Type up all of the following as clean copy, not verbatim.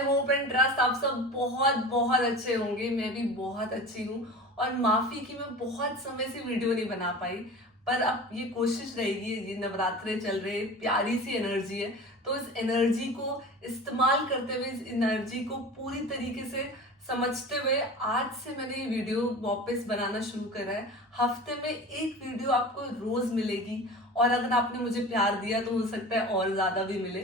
I hope and trust आप सब बहुत बहुत अच्छे होंगे। मैं भी बहुत अच्छी हूँ और माफी कि मैं बहुत समय से वीडियो नहीं बना पाई, पर अब ये कोशिश रहेगी। ये नवरात्रे चल रहे, प्यारी सी एनर्जी है, तो इस एनर्जी को इस्तेमाल करते हुए, इस एनर्जी को पूरी तरीके से समझते हुए आज से मैंने ये वीडियो वापस बनाना शुरू करा है। हफ्ते में एक वीडियो आपको रोज मिलेगी और अगर आपने मुझे प्यार दिया तो हो सकता है और ज्यादा भी मिले।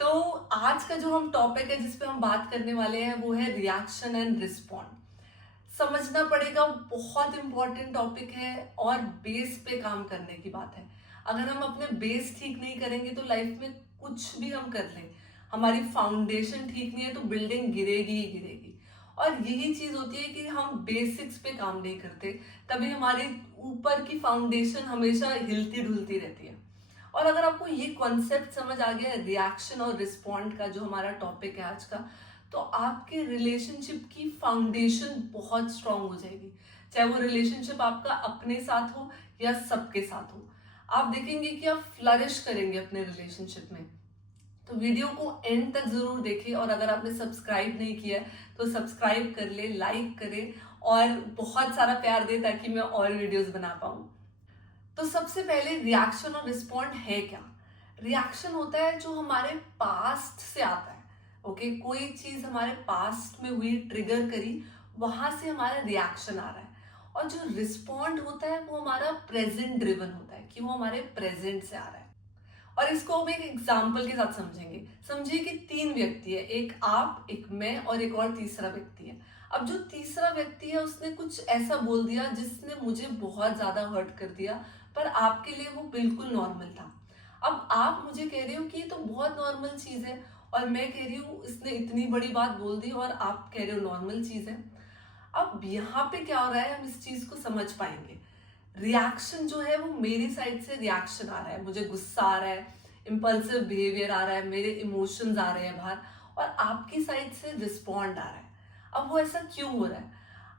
तो आज का जो हम टॉपिक है जिस पे हम बात करने वाले हैं वो है रिएक्शन एंड रिस्पॉन्ड। समझना पड़ेगा, बहुत इंपॉर्टेंट टॉपिक है और बेस पे काम करने की बात है। अगर हम अपने बेस ठीक नहीं करेंगे तो लाइफ में कुछ भी हम कर लें, हमारी फाउंडेशन ठीक नहीं है तो बिल्डिंग गिरेगी ही गिरेगी। और यही चीज होती है कि हम बेसिक्स पे काम नहीं करते, तभी हमारे ऊपर की फाउंडेशन हमेशा हिलती ढुलती रहती है। और अगर आपको ये कॉन्सेप्ट समझ आ गया रिएक्शन और रिस्पॉन्ड का, जो हमारा टॉपिक है आज का, तो आपके रिलेशनशिप की फाउंडेशन बहुत स्ट्रांग हो जाएगी। चाहे वो रिलेशनशिप आपका अपने साथ हो या सबके साथ हो, आप देखेंगे कि आप फ्लरिश करेंगे अपने रिलेशनशिप में। तो वीडियो को एंड तक जरूर देखें और अगर आपने सब्सक्राइब नहीं किया है तो सब्सक्राइब कर ले, लाइक करें और बहुत सारा प्यार दें ताकि मैं और वीडियोस बना पाऊँ। तो सबसे पहले रिएक्शन और रिस्पॉन्ड है क्या? रिएक्शन होता है जो हमारे पास्ट से आता है। ओके, कोई चीज हमारे पास्ट में हुई, ट्रिगर करी, वहां से हमारा रिएक्शन आ रहा है। और जो रिस्पॉन्ड होता है वो हमारा प्रेजेंट ड्रिवन होता है, कि वो हमारे प्रेजेंट से आ रहा है। और इसको हम एक एग्जाम्पल के साथ समझेंगे। समझिए कि तीन व्यक्ति है, एक आप, एक मैं और एक और तीसरा व्यक्ति है। अब जो तीसरा व्यक्ति है उसने कुछ ऐसा बोल दिया जिसने मुझे बहुत ज्यादा हर्ट कर दिया, पर आपके लिए वो बिल्कुल नॉर्मल था। अब आप मुझे कह रहे हो कि ये तो बहुत नॉर्मल चीज है, और मैं कह रही हूँ इसने इतनी बड़ी बात बोल दी और आप कह रहे हो नॉर्मल चीज है। अब यहाँ पे क्या हो रहा है, हम इस चीज को समझ पाएंगे। रिएक्शन जो है वो मेरी साइड से रिएक्शन आ रहा है, मुझे गुस्सा आ रहा है, इम्पल्सिव बिहेवियर आ रहा है, मेरे इमोशंस आ रहे हैं बाहर, और आपकी साइड से रिस्पॉन्ड आ रहा है। अब वो ऐसा क्यों हो रहा है?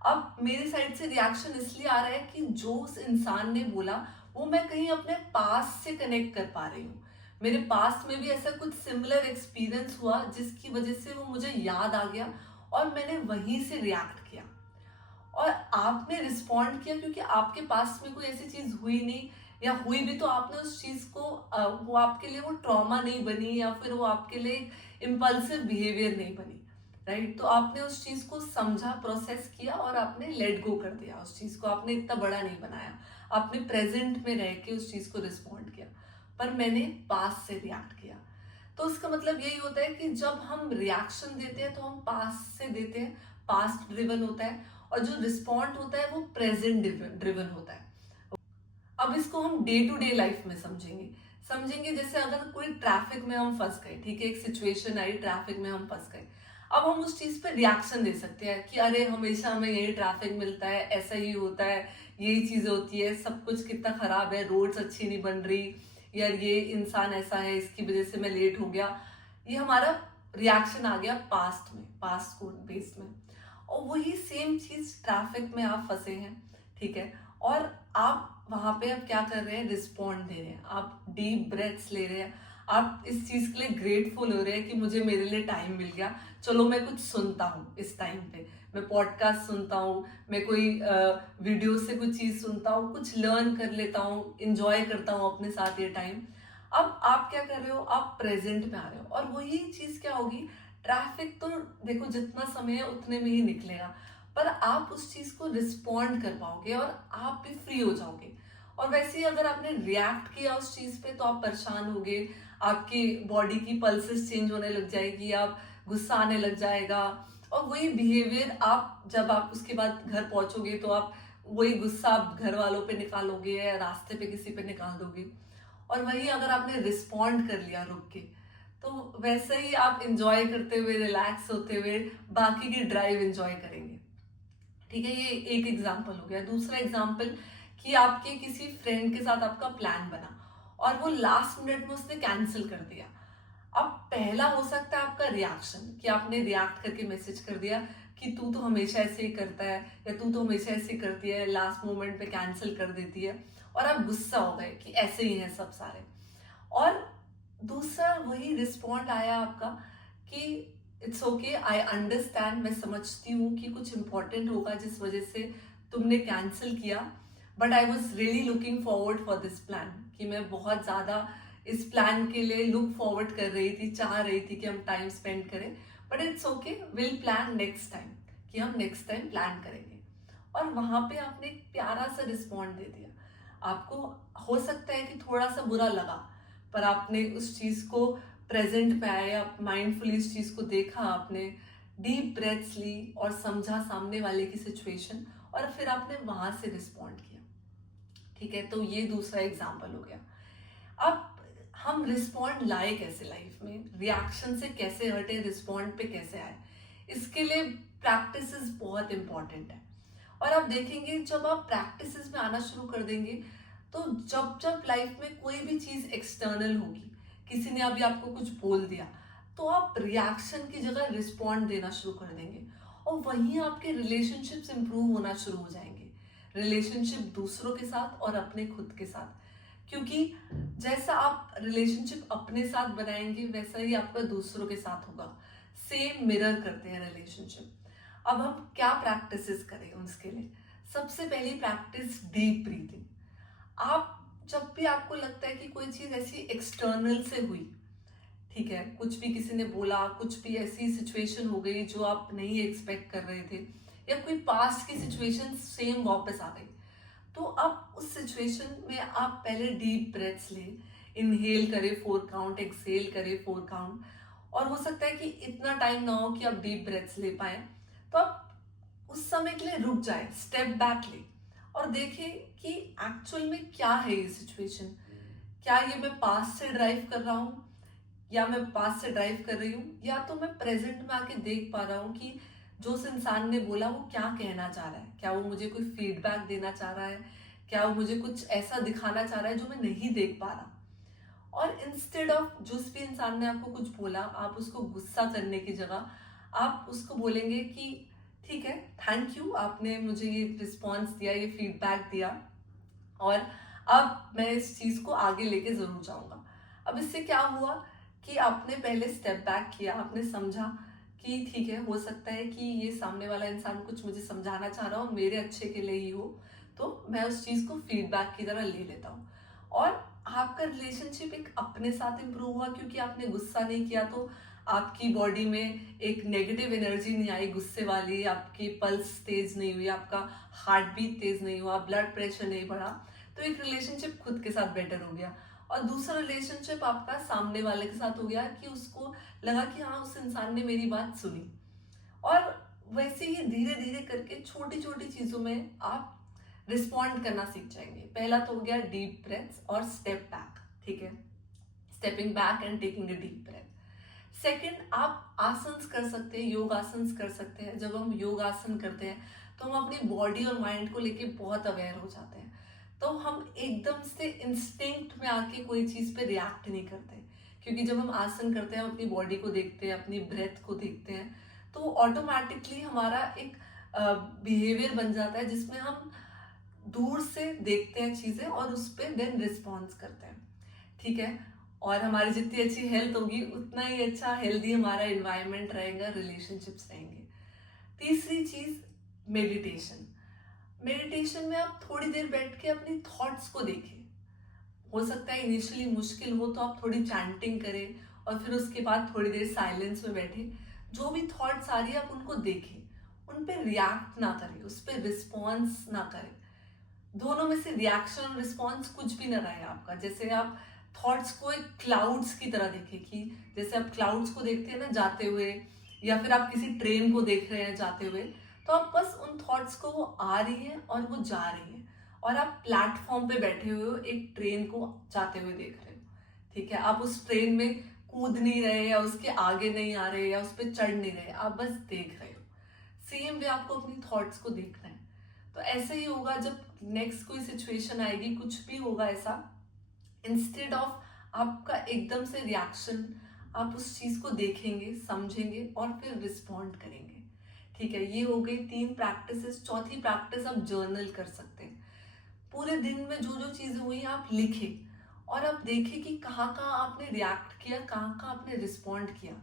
अब मेरी साइड से रिएक्शन इसलिए आ रहा है कि जो उस इंसान ने बोला वो मैं कहीं अपने पास से कनेक्ट कर पा रही हूँ। मेरे पास में भी ऐसा कुछ सिमिलर एक्सपीरियंस हुआ जिसकी वजह से वो मुझे याद आ गया और मैंने वहीं से रिएक्ट किया। और आपने रिस्पॉन्ड किया क्योंकि आपके पास में कोई ऐसी चीज हुई नहीं, या हुई भी तो आपने उस चीज को वो आपके लिए वो ट्रॉमा नहीं बनी, या फिर वो आपके लिए इम्पल्सिव बिहेवियर नहीं बनी। राइट? तो आपने उस चीज को समझा, प्रोसेस किया और आपने लेट गो कर दिया उस चीज को, आपने इतना बड़ा नहीं बनाया, आपने प्रेजेंट में रह के उस चीज को रिस्पॉन्ड किया। पर मैंने पास से रिएक्ट किया। तो उसका मतलब यही होता है कि जब हम रिएक्शन देते हैं तो हम पास्ट से देते हैं, पास्ट ड्रिवन होता है, और जो रिस्पॉन्ड होता है वो प्रेजेंट ड्रिवन होता है। अब इसको हम डे टू डे लाइफ में समझेंगे। जैसे अगर कोई ट्रैफिक में हम फंस गए, ठीक है, एक सिचुएशन आई, ट्रैफिक में हम फंस गए। अब हम उस चीज पे रिएक्शन दे सकते हैं कि अरे हमेशा हमें यही ट्रैफिक मिलता है, ऐसा ही होता है, यही चीज होती है, सब कुछ कितना खराब है, रोड्स अच्छी नहीं बन रही, यार ये इंसान ऐसा है, इसकी वजह से मैं लेट हो गया। ये हमारा रिएक्शन आ गया पास्ट में, पास्ट को बेस्ड में। और वही सेम चीज ट्रैफिक में आप फंसे हैं, ठीक है, और आप वहां पे अब क्या कर रहे हैं, रिस्पॉन्ड दे रहे हैं, आप डीप ब्रेथ्स ले रहे हैं, आप इस चीज के लिए ग्रेटफुल हो रहे हैं कि मुझे मेरे लिए टाइम मिल गया, चलो मैं कुछ सुनता हूँ इस टाइम पे, मैं पॉडकास्ट सुनता हूँ, मैं कोई वीडियो से कुछ चीज सुनता हूँ, कुछ लर्न कर लेता हूँ, इंजॉय करता हूँ अपने साथ ये टाइम। अब आप क्या कर रहे हो, आप प्रेजेंट में आ रहे हो, और वही चीज क्या होगी, ट्रैफिक तो देखो जितना समय है उतने में ही निकलेगा, पर आप उस चीज को रिस्पॉन्ड कर पाओगे और आप भी फ्री हो जाओगे। और वैसे ही अगर आपने रिएक्ट किया उस चीज पे तो आप परेशान होगे, आपकी बॉडी की पल्सेस चेंज होने लग जाएगी, आप गुस्सा आने लग जाएगा, और वही बिहेवियर आप जब आप उसके बाद घर पहुंचोगे तो आप वही गुस्सा आप घर वालों पे निकालोगे या रास्ते पे किसी पे निकाल दोगे। और वही अगर आपने रिस्पॉन्ड कर लिया रुक के, तो वैसे ही आप इंजॉय करते हुए, रिलैक्स होते हुए बाकी की ड्राइव इंजॉय करेंगे। ठीक है, ये एक एग्जाम्पल हो गया। दूसरा एग्जाम्पल, कि आपके किसी फ्रेंड के साथ आपका प्लान बना और वो लास्ट मिनट में उसने कैंसिल कर दिया। अब पहला हो सकता है आपका रिएक्शन, कि आपने रिएक्ट करके मैसेज कर दिया कि तू तो हमेशा ऐसे ही करता है, या तू तो हमेशा ऐसे ही करती है, लास्ट मोमेंट पे कैंसिल कर देती है, और आप गुस्सा हो गए कि ऐसे ही है सब सारे। और दूसरा वही रिस्पॉन्ड आया आपका कि इट्स ओके, आई अंडरस्टैंड, मैं समझती हूँ कि कुछ इंपॉर्टेंट होगा जिस वजह से तुमने कैंसिल किया, but I was really looking forward for this plan, कि मैं बहुत ज़्यादा इस प्लान के लिए लुक फॉरवर्ड कर रही थी, चाह रही थी कि हम टाइम स्पेंड करें, but it's okay, will plan next time, कि हम नेक्स्ट टाइम प्लान करेंगे। और वहाँ पे आपने एक प्यारा सा रिस्पॉन्ड दे दिया। आपको हो सकता है कि थोड़ा सा बुरा लगा, पर आपने उस चीज़ को प्रेजेंट में आए, आप माइंडफुली इस चीज़ को देखा, आपने डीप ब्रेथ्स ली और समझा सामने वाले की सिचुएशन, और फिर आपने वहां से रिस्पॉन्ड किया। ठीक है, तो ये दूसरा एग्जाम्पल हो गया। अब हम रिस्पॉन्ड लाए कैसे लाइफ में, रिएक्शन से कैसे हटे, रिस्पॉन्ड पे कैसे आए, इसके लिए प्रैक्टिसेस बहुत इंपॉर्टेंट है। और आप देखेंगे जब आप प्रैक्टिसेस में आना शुरू कर देंगे, तो जब जब लाइफ में कोई भी चीज एक्सटर्नल होगी, किसी ने अभी आपको कुछ बोल दिया, तो आप रिएक्शन की जगह रिस्पॉन्ड देना शुरू कर देंगे, और वहीं आपके रिलेशनशिप्स इंप्रूव होना शुरू हो जाएंगे, रिलेशनशिप दूसरों के साथ और अपने खुद के साथ। क्योंकि जैसा आप रिलेशनशिप अपने साथ बनाएंगे वैसा ही आपका दूसरों के साथ होगा, सेम मिरर करते हैं रिलेशनशिप। अब हम क्या प्रैक्टिसेस करें उसके लिए? सबसे पहली प्रैक्टिस डीप ब्रीथिंग। आप जब भी आपको लगता है कि कोई चीज ऐसी एक्सटर्नल से हुई, ठीक है, कुछ भी किसी ने बोला, कुछ भी ऐसी सिचुएशन हो गई जो आप नहीं एक्सपेक्ट कर रहे थे, या कोई पास्ट की सिचुएशन सेम वापस आ गई, तो अब उस सिचुएशन में आप पहले डीप ब्रेथ्स लें, इनहेल करें 4 काउंट, एक्सहेल करें 4 काउंट, और हो सकता है कि इतना टाइम ना हो कि आप डीप ब्रेथ्स ले पाए, तो आप उस समय के लिए रुक जाए, स्टेप बैक ले, और देखें कि एक्चुअल में क्या है ये सिचुएशन। क्या ये मैं पास्ट से ड्राइव कर रहा हूँ, या मैं पास्ट से ड्राइव कर रही हूँ, या तो मैं प्रेजेंट में आके देख पा रहा हूँ कि जो उस इंसान ने बोला वो क्या कहना चाह रहा है, क्या वो मुझे कोई फीडबैक देना चाह रहा है, क्या वो मुझे कुछ ऐसा दिखाना चाह रहा है जो मैं नहीं देख पा रहा। और इंस्टेड ऑफ जिस भी इंसान ने आपको कुछ बोला, आप उसको गुस्सा करने की जगह आप उसको बोलेंगे कि ठीक है, थैंक यू, आपने मुझे ये रिस्पॉन्स दिया, ये फीडबैक दिया, और अब मैं इस चीज को आगे लेके जरूर जाऊंगा। अब इससे क्या हुआ कि आपने पहले स्टेप बैक किया, आपने समझा कि ठीक है, हो सकता है कि ये सामने वाला इंसान कुछ मुझे समझाना चाह रहा हो, मेरे अच्छे के लिए ही हो, तो मैं उस चीज को फीडबैक की तरह ले लेता हूँ। और आपका रिलेशनशिप एक अपने साथ इंप्रूव हुआ, क्योंकि आपने गुस्सा नहीं किया, तो आपकी बॉडी में एक नेगेटिव एनर्जी नहीं आई गुस्से वाली, आपकी पल्स तेज नहीं हुई, आपका हार्ट बीट तेज नहीं हुआ, ब्लड प्रेशर नहीं बढ़ा, तो एक रिलेशनशिप खुद के साथ बेटर हो गया। और दूसरा रिलेशनशिप आपका सामने वाले के साथ हो गया, कि उसको लगा कि हाँ, उस इंसान ने मेरी बात सुनी। और वैसे ही धीरे धीरे करके छोटी छोटी चीजों में आप रिस्पॉन्ड करना सीख जाएंगे। पहला तो हो गया डीप ब्रेथ्स और स्टेप बैक, ठीक है, stepping back and taking a deep breath. Second, आप आसन्स कर सकते हैं, योग आसन्स कर सकते हैं। जब हम योग आसन करते हैं तो हम अपनी बॉडी और माइंड को लेके बहुत अवेयर हो जाते हैं, तो हम एकदम से इंस्टिंक्ट में आके कोई चीज पे रिएक्ट नहीं करते, क्योंकि जब हम आसन करते हैं, हम अपनी बॉडी को देखते हैं, अपनी ब्रेथ को देखते हैं, तो ऑटोमेटिकली हमारा एक बिहेवियर बन जाता है जिसमें हम दूर से देखते हैं चीजें और उस पर देन रिस्पॉन्स करते हैं, ठीक है। और हमारी जितनी अच्छी हेल्थ होगी उतना ही अच्छा हेल्दी हमारा एनवायरनमेंट रहेगा, रिलेशनशिप्स रहेंगे। तीसरी चीज, मेडिटेशन। मेडिटेशन में आप थोड़ी देर बैठ के अपनी थॉट्स को देखें। हो सकता है इनिशियली मुश्किल हो तो आप थोड़ी चैंटिंग करें, और फिर उसके बाद थोड़ी देर साइलेंस में बैठे, जो भी थॉट्स आ रही है आप उनको देखें, उन पे रिएक्ट ना करें, उस पर रिस्पॉन्स ना करें। दोनों में से रिएक्शन और रिस्पॉन्स कुछ भी ना रहे आपका। जैसे आप थॉट्स को एक क्लाउड्स की तरह देखें, कि जैसे आप क्लाउड्स को देखते हैं ना जाते हुए, या फिर आप किसी ट्रेन को देख रहे हैं जाते हुए, तो आप बस उन थॉट्स को, वो आ रही है और वो जा रही है, और आप प्लेटफॉर्म पे बैठे हुए हो, एक ट्रेन को जाते हुए देख रहे हो, ठीक है। आप उस ट्रेन में कूद नहीं रहे, या उसके आगे नहीं आ रहे, या उस पर चढ़ नहीं रहे, आप बस देख रहे हो। सेम वे आपको अपनी थॉट्स को देखना है। तो ऐसे ही होगा जब नेक्स्ट कोई सिचुएशन आएगी, कुछ भी होगा ऐसा, इंस्टेड ऑफ आपका एकदम से रिएक्शन, आप उस चीज को देखेंगे, समझेंगे और फिर रिस्पॉन्ड करेंगे, ठीक है। ये हो गई 3 प्रैक्टिसेस। चौथी प्रैक्टिस, आप जर्नल कर सकते हैं। पूरे दिन में जो जो चीजें हुई आप लिखें, और आप देखें कि कहाँ कहाँ आपने रिएक्ट किया, कहाँ कहाँ आपने रिस्पॉन्ड किया,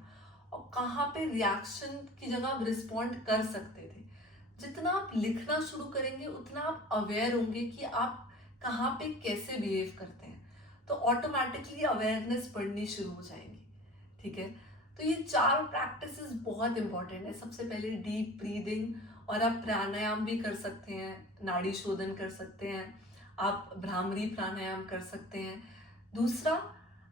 और कहाँ पे रिएक्शन की जगह आप रिस्पॉन्ड कर सकते थे। जितना आप लिखना शुरू करेंगे उतना आप अवेयर होंगे कि आप कहाँ पे कैसे बिहेव करते हैं, तो ऑटोमेटिकली अवेयरनेस बढ़नी शुरू हो जाएगी। ठीक है, तो ये चार प्रैक्टिसेस बहुत इंपॉर्टेंट है। सबसे पहले डीप ब्रीदिंग, और आप प्राणायाम भी कर सकते हैं, नाड़ी शोधन कर सकते हैं, आप भ्रामरी प्राणायाम कर सकते हैं। दूसरा,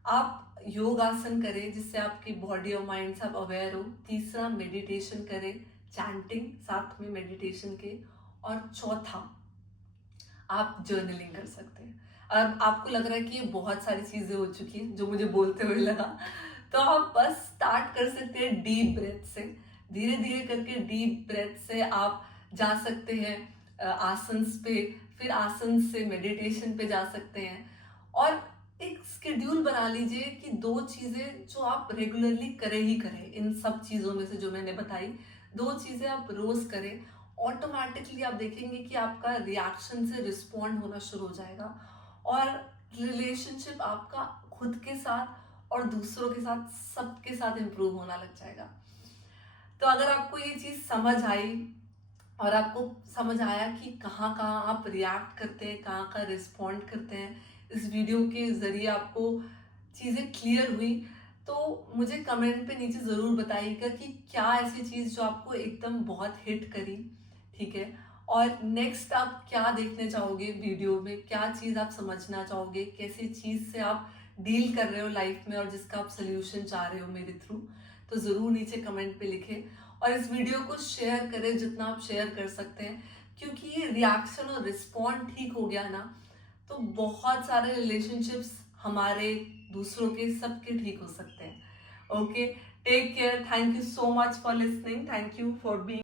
आप योगासन करें जिससे आपकी बॉडी और माइंड से आप अवेयर हो। तीसरा, मेडिटेशन करें, चैंटिंग साथ में मेडिटेशन के। और चौथा, आप जर्नलिंग कर सकते हैं। अब आपको लग रहा है कि ये बहुत सारी चीजें हो चुकी हैं जो मुझे बोलते हुए लगा, तो आप बस स्टार्ट कर सकते हैं डीप ब्रेथ से। धीरे धीरे करके डीप ब्रेथ से आप जा सकते हैं आसन्स पे, फिर आसन से मेडिटेशन पे जा सकते हैं। और एक स्केड्यूल बना लीजिए कि 2 चीजें जो आप रेगुलरली करें ही करें, इन सब चीजों में से जो मैंने बताई 2 चीजें आप रोज करें। ऑटोमेटिकली आप देखेंगे कि आपका रिएक्शन से रिस्पॉन्ड होना शुरू हो जाएगा, और रिलेशनशिप आपका खुद के साथ और दूसरों के साथ, सबके साथ इम्प्रूव होना लग जाएगा। तो अगर आपको ये चीज समझ आई और आपको समझ आया कि कहाँ कहाँ आप रिएक्ट करते हैं, कहाँ कहाँ रिस्पॉन्ड करते हैं, इस वीडियो के जरिए आपको चीज़ें क्लियर हुई, तो मुझे कमेंट पे नीचे ज़रूर बताइएगा कि क्या ऐसी चीज़ जो आपको एकदम बहुत हिट करी। ठीक है, और नेक्स्ट आप क्या देखने चाहोगे वीडियो में, क्या चीज़ आप समझना चाहोगे, कैसी चीज़ से आप डील कर रहे हो लाइफ में और जिसका आप सोल्यूशन चाह रहे हो मेरे थ्रू, तो ज़रूर नीचे कमेंट पे लिखें। और इस वीडियो को शेयर करें जितना आप शेयर कर सकते हैं, क्योंकि ये रिएक्शन और रिस्पॉन्ड ठीक हो गया ना, तो बहुत सारे रिलेशनशिप्स हमारे, दूसरों के, सबके ठीक हो सकते हैं। Okay, take care, thank you so much for listening, thank you for being